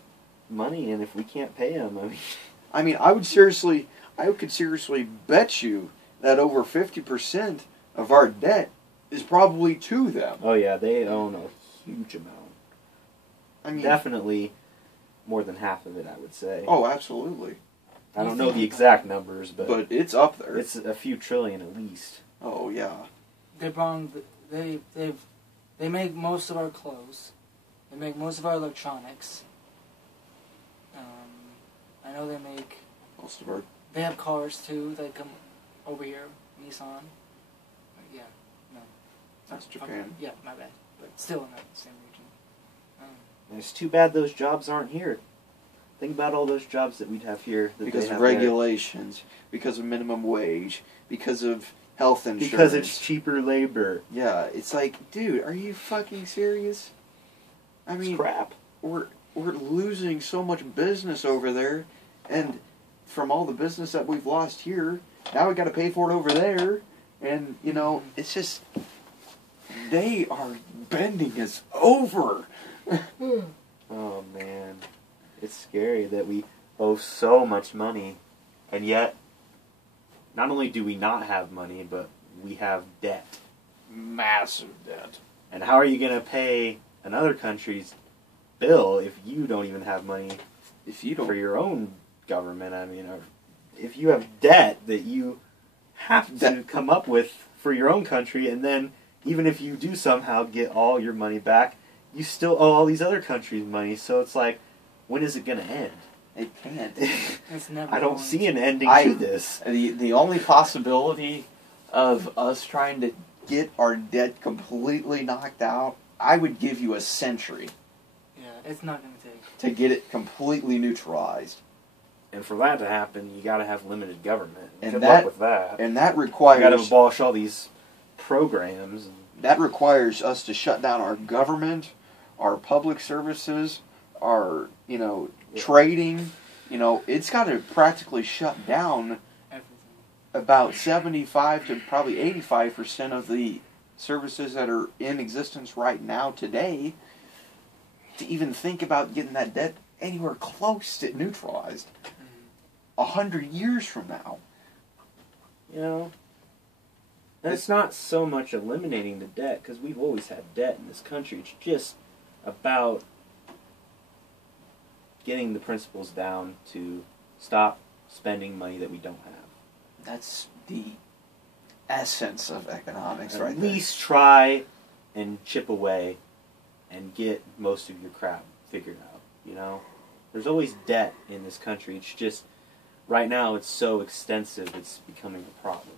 money, and if we can't pay them, I mean, I could seriously bet you that over 50% of our debt is probably to them. Oh yeah, they own a huge amount. I mean, definitely. More than half of it, I would say. Oh, absolutely. I don't know the exact numbers, but it's up there. It's a few trillion at least. Oh yeah. They make most of our clothes. They make most of our electronics. I know they make most of our. They have cars too. They come over here, Nissan. Yeah, no. That's Japan. Yeah, my bad. But still in that same region. It's too bad those jobs aren't here. Think about all those jobs that we'd have here. Because of regulations, because of minimum wage, because of health insurance. Because it's cheaper labor. Yeah, it's like, dude, are you fucking serious? I mean, it's crap. We're losing so much business over there, and from all the business that we've lost here, now we got to pay for it over there, and you know, it's just they are bending us over. Oh man, it's scary that we owe so much money, and yet not only do we not have money, but we have debt. Massive debt. And how are you going to pay another country's bill if you don't even have money for your own government? I mean, or if you have debt that you have to come up with for your own country, and then even if you do somehow get all your money back, you still owe all these other countries money, so it's like, when is it going to end? It can't. It's never I don't see an ending to this. The only possibility of us trying to get our debt completely knocked out, I would give you a century. Yeah, it's not going to take. To get it completely neutralized. And for that to happen, you got to have limited government. And Good that, luck with that. And that requires... You got to abolish all these programs. That requires us to shut down our government, our public services, our, trading. It's got to practically shut down about 75 to probably 85% of the services that are in existence right now today to even think about getting that debt anywhere close to neutralized 100 years from now. It's not so much eliminating the debt, because we've always had debt in this country. It's just about getting the principles down to stop spending money that we don't have. That's the essence of economics right there. At least try and chip away and get most of your crap figured out, There's always debt in this country. It's just, right now it's so extensive, it's becoming a problem.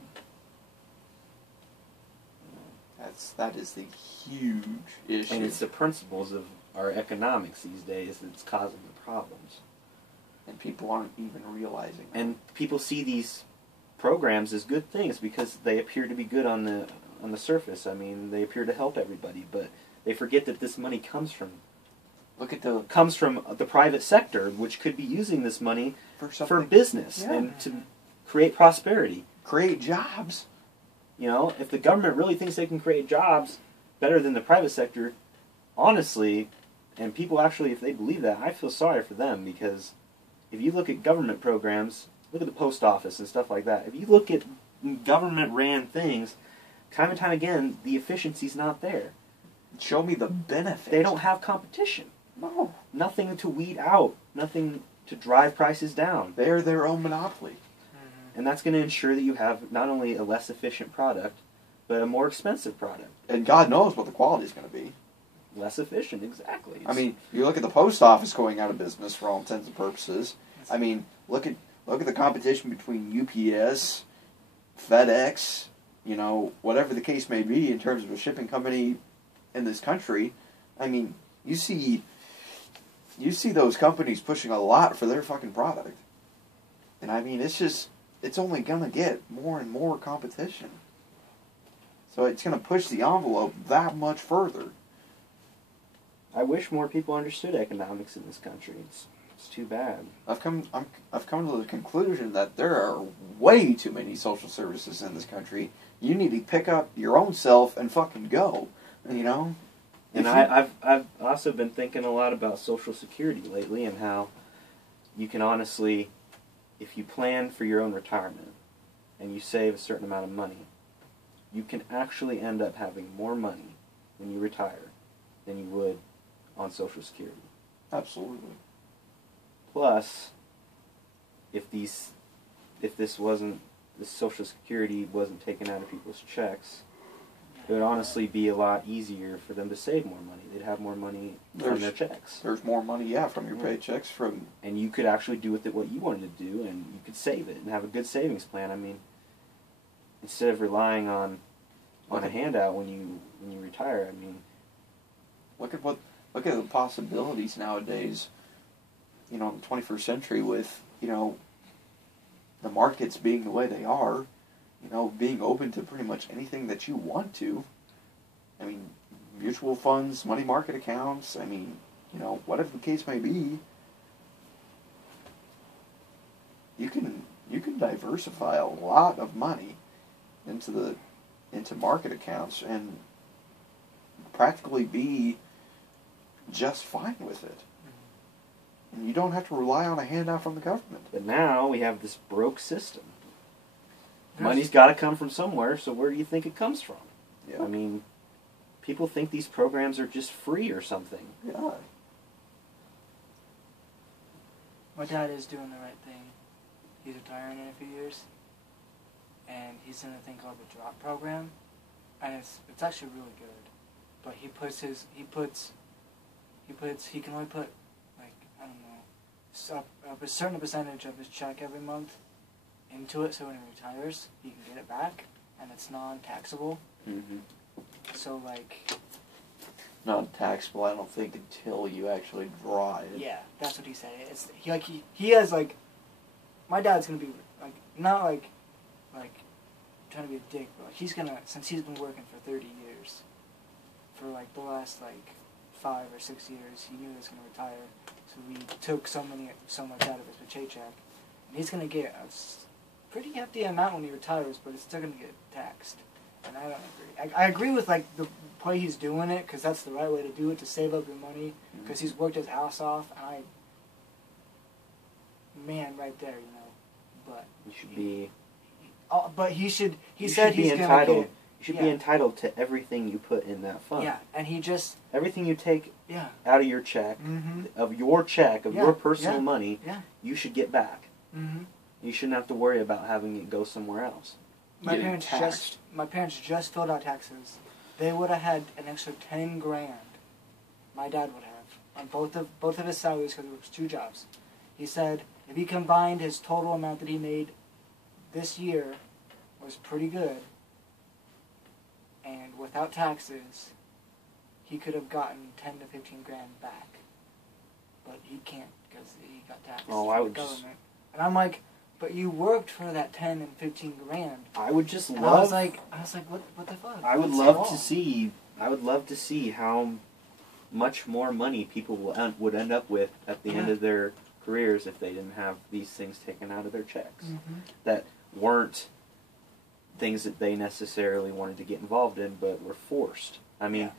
That is the huge issue. And it's the principles of our economics these days that's causing the problems. And people aren't even realizing that. And people see these programs as good things because they appear to be good on the surface. I mean, they appear to help everybody, but they forget that this money comes from the private sector, which could be using this money for business and to create prosperity. Create jobs. If the government really thinks they can create jobs better than the private sector, honestly, and people actually, if they believe that, I feel sorry for them, because if you look at government programs, look at the post office and stuff like that, if you look at government-ran things, time and time again, the efficiency's not there. Show me the benefit. They don't have competition. No. Nothing to weed out. Nothing to drive prices down. They're their own monopoly. And that's going to ensure that you have not only a less efficient product, but a more expensive product. And God knows what the quality is going to be. Less efficient, exactly. I mean, you look at the post office going out of business for all intents and purposes. I mean, look at the competition between UPS, FedEx, whatever the case may be in terms of a shipping company in this country. I mean, you see those companies pushing a lot for their fucking product. And I mean, it's only going to get more and more competition. So it's going to push the envelope that much further. I wish more people understood economics in this country. It's too bad. I've come to the conclusion that there are way too many social services in this country. You need to pick up your own self and fucking go. And I've also been thinking a lot about Social Security lately, and how you can honestly, if you plan for your own retirement and you save a certain amount of money, you can actually end up having more money when you retire than you would on Social Security. Absolutely. Plus, if this Social Security wasn't taken out of people's checks, it would honestly be a lot easier for them to save more money. They'd have more money from their checks. There's more money, from your paychecks. And you could actually do with it what you wanted to do, and you could save it and have a good savings plan. I mean, instead of relying on a handout when you retire, I mean, look at the possibilities nowadays. In the 21st century, with the markets being the way they are. Being open to pretty much anything that you want to. I mean, mutual funds, money market accounts, I mean, whatever the case may be, you can diversify a lot of money into market accounts and practically be just fine with it. And you don't have to rely on a handout from the government. But now we have this broke system. Money's got to come from somewhere, so where do you think it comes from? Yeah. I mean, people think these programs are just free or something. Yeah. My dad is doing the right thing. He's retiring in a few years, and he's in a thing called the drop program, and it's actually really good. But he can only put, like, I don't know, a certain percentage of his check every month into it, so when he retires, he can get it back, and it's non-taxable. Mm-hmm. So, like... Non-taxable, I don't think, until you actually draw it. Yeah, that's what he said. He has, like, my dad's gonna be like not like trying to be a dick, but like he's gonna, since he's been working for 30 years, for like the last like 5 or 6 years, he knew he was gonna retire, so we took so much out of his paycheck, and he's gonna get a pretty hefty amount when he retires, but it's still gonna get taxed, and I don't agree. I agree with like the way he's doing it, because that's the right way to do it, to save up your money, because he's worked his ass off, and man, right there, you know, but You should be. but he should. He You said should be he's entitled. gonna get. You should Yeah. be entitled to everything you put in that fund. Yeah, and he just. Everything you take Yeah. out of your check, Mm-hmm. of your personal Yeah. money, Yeah. you should get back. Mm-hmm. You shouldn't have to worry about having it go somewhere else. My Getting parents taxed. just filled out taxes. They would have had an extra 10 grand. My dad would have on both of his salaries, because it was 2 jobs. He said if he combined his total amount that he made this year was pretty good, and without taxes, he could have gotten 10 to 15 grand back. But he can't because he got taxed Oh, by I the would just- government. And I'm like, but you worked for that 10 and 15 grand. I would just And love. I was like, what the fuck? I would What's love wrong? to see. I would love to see how much more money people would end up with at the end Yeah. of their careers if they didn't have these things taken out of their checks Mhm. that weren't things that they necessarily wanted to get involved in, but were forced. I mean, Yeah.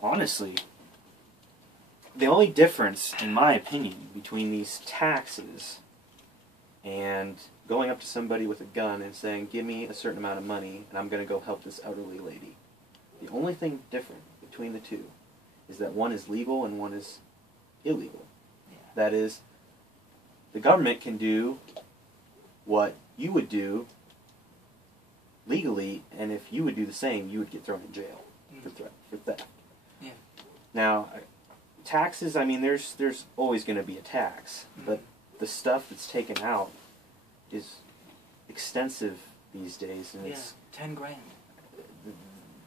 honestly, the only difference, in my opinion, between these taxes and going up to somebody with a gun and saying, give me a certain amount of money and I'm going to go help this elderly lady. The only thing different between the two is that one is legal and one is illegal. Yeah. That is, the government can do what you would do legally, and if you would do the same, you would get thrown in jail for theft. Yeah. Now, taxes, I mean, there's always going to be a tax, but the stuff that's taken out is extensive these days, and Yeah, it's 10 grand.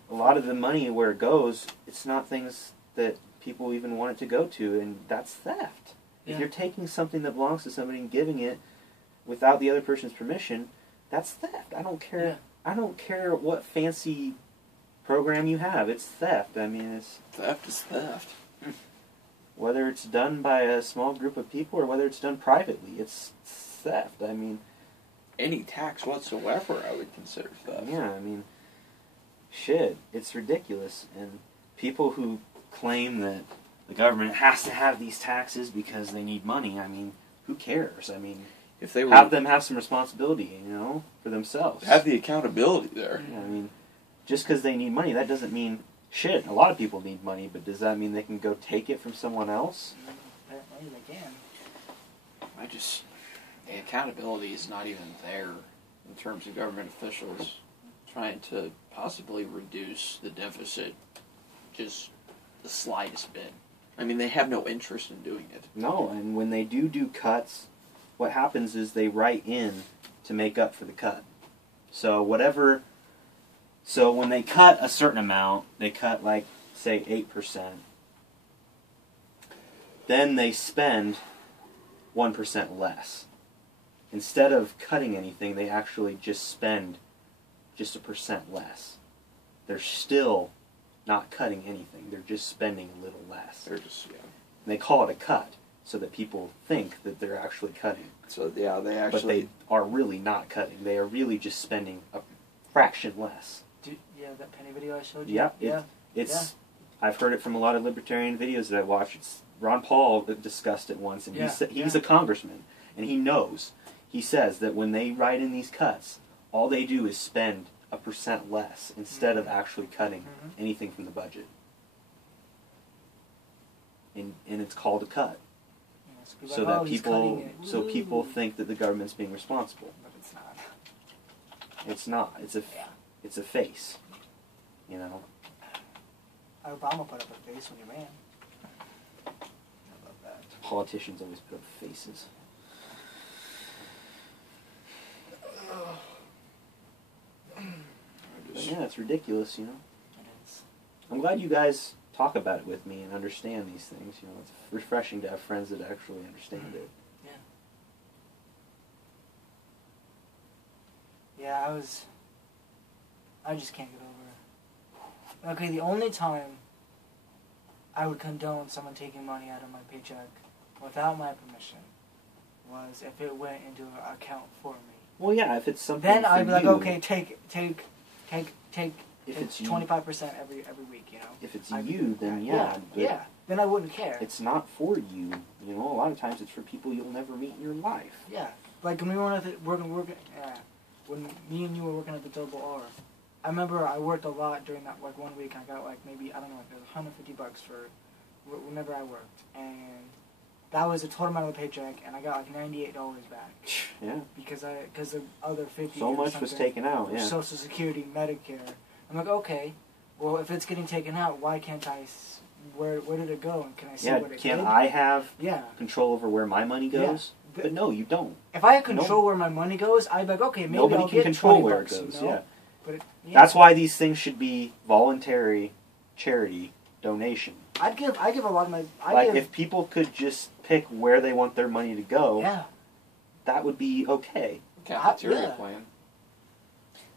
a lot of the money where it goes, it's not things that people even want it to go to, and that's theft. Yeah. If you're taking something that belongs to somebody and giving it without the other person's permission, that's theft. I don't care. Yeah. I don't care what fancy program you have. It's theft. I mean, it's Theft is theft. whether it's done by a small group of people or whether it's done privately, it's theft. I mean, Any tax whatsoever, I would consider theft. yeah, I mean, shit, it's ridiculous. And people who claim that the government has to have these taxes because they need money, I mean, who cares? I mean, If they have were them have some responsibility, you know, for themselves. have the accountability there. Yeah, I mean, just because they need money, that doesn't mean shit. A lot of people need money, but does that mean they can go take it from someone else? Apparently they can. The accountability is not even there in terms of government officials trying to possibly reduce the deficit just the slightest bit. I mean, they have no interest in doing it. No, and when they do cuts, what happens is they write in to make up for the cut. So when they cut a certain amount, they cut like, say, 8%, then they spend 1% less. Instead of cutting anything, they actually just spend just 1% less. They're still not cutting anything. They're just spending a little less. They're just, yeah. And they call it a cut so that people think that they're actually cutting. So, yeah, they But actually... they are really not cutting. They are really just spending a fraction less. Yeah, that penny video I showed you? Yeah, it's. I've heard it from a lot of libertarian videos that I watch. It's Ron Paul discussed it once, and he's a congressman, and he knows. He says that when they write in these cuts, all they do is spend 1% less instead of actually cutting anything from the budget. And it's called a cut. Yeah, So like, that oh, he's people cutting it. so people Woo. think that the government's being responsible. But it's not. It's not. It's a face. You know. Obama put up a face when he ran. I love that. Politicians always put up faces. But yeah, it's ridiculous, you know. It is. I'm glad you guys talk about it with me and understand these things. You know, it's refreshing to have friends that actually understand it. Yeah. Yeah, I just can't get over it. Okay, the only time I would condone someone taking money out of my paycheck without my permission was if it went into an account for me. Well, yeah, if it's something Then for I'd be like, you, okay, take if it's you, 25% every week, you know. If it's you, then yeah. Yeah. Then I wouldn't care. It's not for you. You know, a lot of times it's for people you'll never meet in your life. Yeah. Like when we were working, when me and you were working at the Double R, I remember I worked a lot during that like 1 week. And I got like maybe, I don't know, like $150 for whenever I worked, and that was a total amount of the paycheck, and I got like $98 back. Yeah. Because the other 50. So much was taken out. Yeah. Social Security, Medicare. I'm like, okay, well if it's getting taken out, why can't I? Where did it go? And can I see what it did? Can't I have Yeah. control over where my money goes? Yeah. But no, you don't. If I had control where my money goes, I'd be like, okay, maybe Nobody I'll can get control $20, where it goes. You know? Yeah. But That's why these things should be voluntary charity donation. I'd give a lot of my. If people could just pick where they want their money to go, yeah, that would be okay. Cafeteria plan.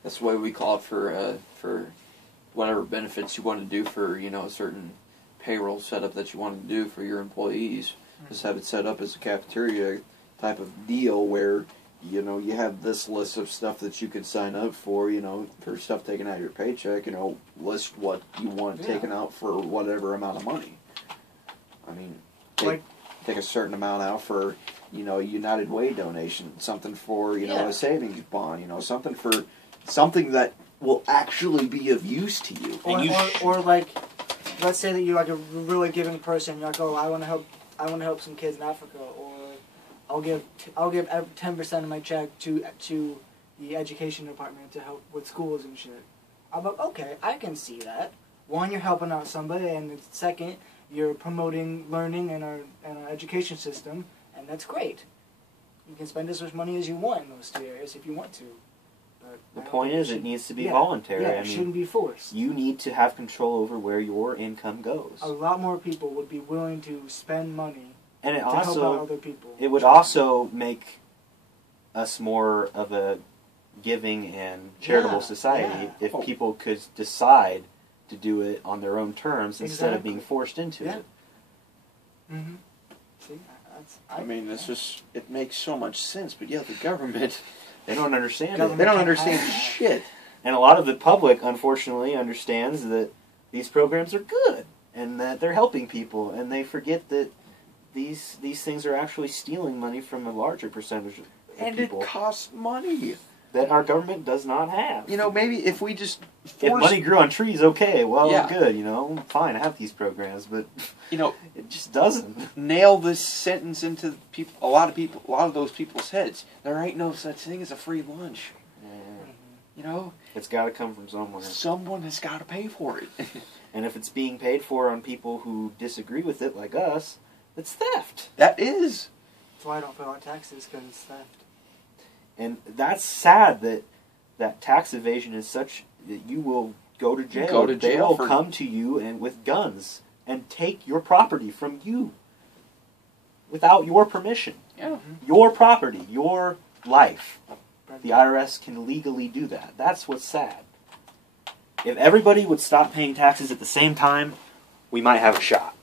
That's the way we call it for whatever benefits you want to do for a certain payroll setup that you want to do for your employees. Just have it set up as a cafeteria type of deal where you have this list of stuff that you could sign up for, for stuff taken out of your paycheck, list what you want taken out for whatever amount of money. I mean, take a certain amount out for, United Way donation, something for, a savings bond, something that will actually be of use to you. Or like, let's say that you're like a really giving person, you're like, oh, I want to help some kids in Africa, or I'll give 10% of my check to the education department to help with schools and shit. I'm like, okay, I can see that. One, you're helping out somebody, and second, you're promoting learning in our education system, and that's great. You can spend as much money as you want in those two areas if you want to. But the point is, it needs to be voluntary. Yeah, it shouldn't be forced. You need to have control over where your income goes. A lot more people would be willing to spend money. And to help out other people. It would also make us more of a giving and charitable society if people could decide to do it on their own terms instead of being forced into it. Mm-hmm. See, it makes so much sense, but the government, they don't understand it. They don't understand shit. And a lot of the public, unfortunately, understands that these programs are good and that they're helping people, and they forget that these things are actually stealing money from a larger percentage of people. And it costs money that our government does not have. Maybe if we just if money grew on trees, okay, well, good, fine, I have these programs, but it just doesn't. Nail this sentence into a lot of those people's heads. There ain't no such thing as a free lunch. It's got to come from somewhere. Someone has got to pay for it. And if it's being paid for on people who disagree with it, like us, it's theft. That is. That's why I don't pay our taxes, because it's theft. And that's sad that tax evasion is such that you will go to jail. They will come to you and with guns and take your property from you without your permission. Yeah. Your property, your life. The IRS can legally do that. That's what's sad. If everybody would stop paying taxes at the same time, we might have a shot.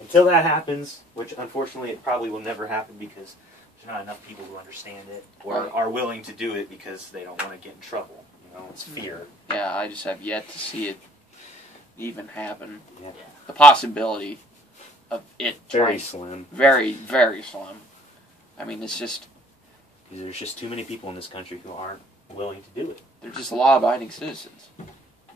Until that happens, which unfortunately it probably will never happen because there's not enough people who understand it or are willing to do it because they don't want to get in trouble. It's fear. Yeah, I just have yet to see it even happen. Yeah. The possibility of it very slim. Very, very slim. I mean, it's just... There's just too many people in this country who aren't willing to do it. They're just law-abiding citizens.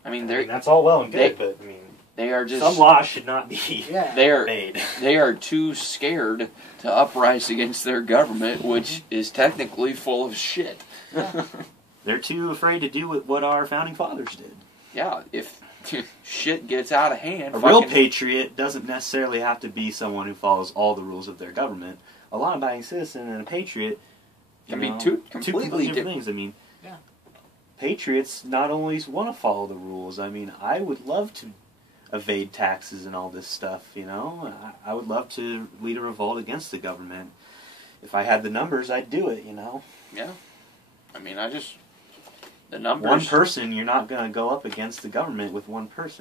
I mean, that's all well and good, but I mean... They are just... Some laws should not be made. They are too scared to uprise against their government, which is technically full of shit. Yeah. They're too afraid to do what our founding fathers did. Yeah, if shit gets out of hand... A real patriot doesn't necessarily have to be someone who follows all the rules of their government. A law-abiding citizen and a patriot can be two completely different things. I mean, patriots not only want to follow the rules. I mean, I would love to evade taxes and all this stuff, I would love to lead a revolt against the government. If I had the numbers, I'd do it, Yeah. I mean, The numbers. One person, you're not going to go up against the government with one person.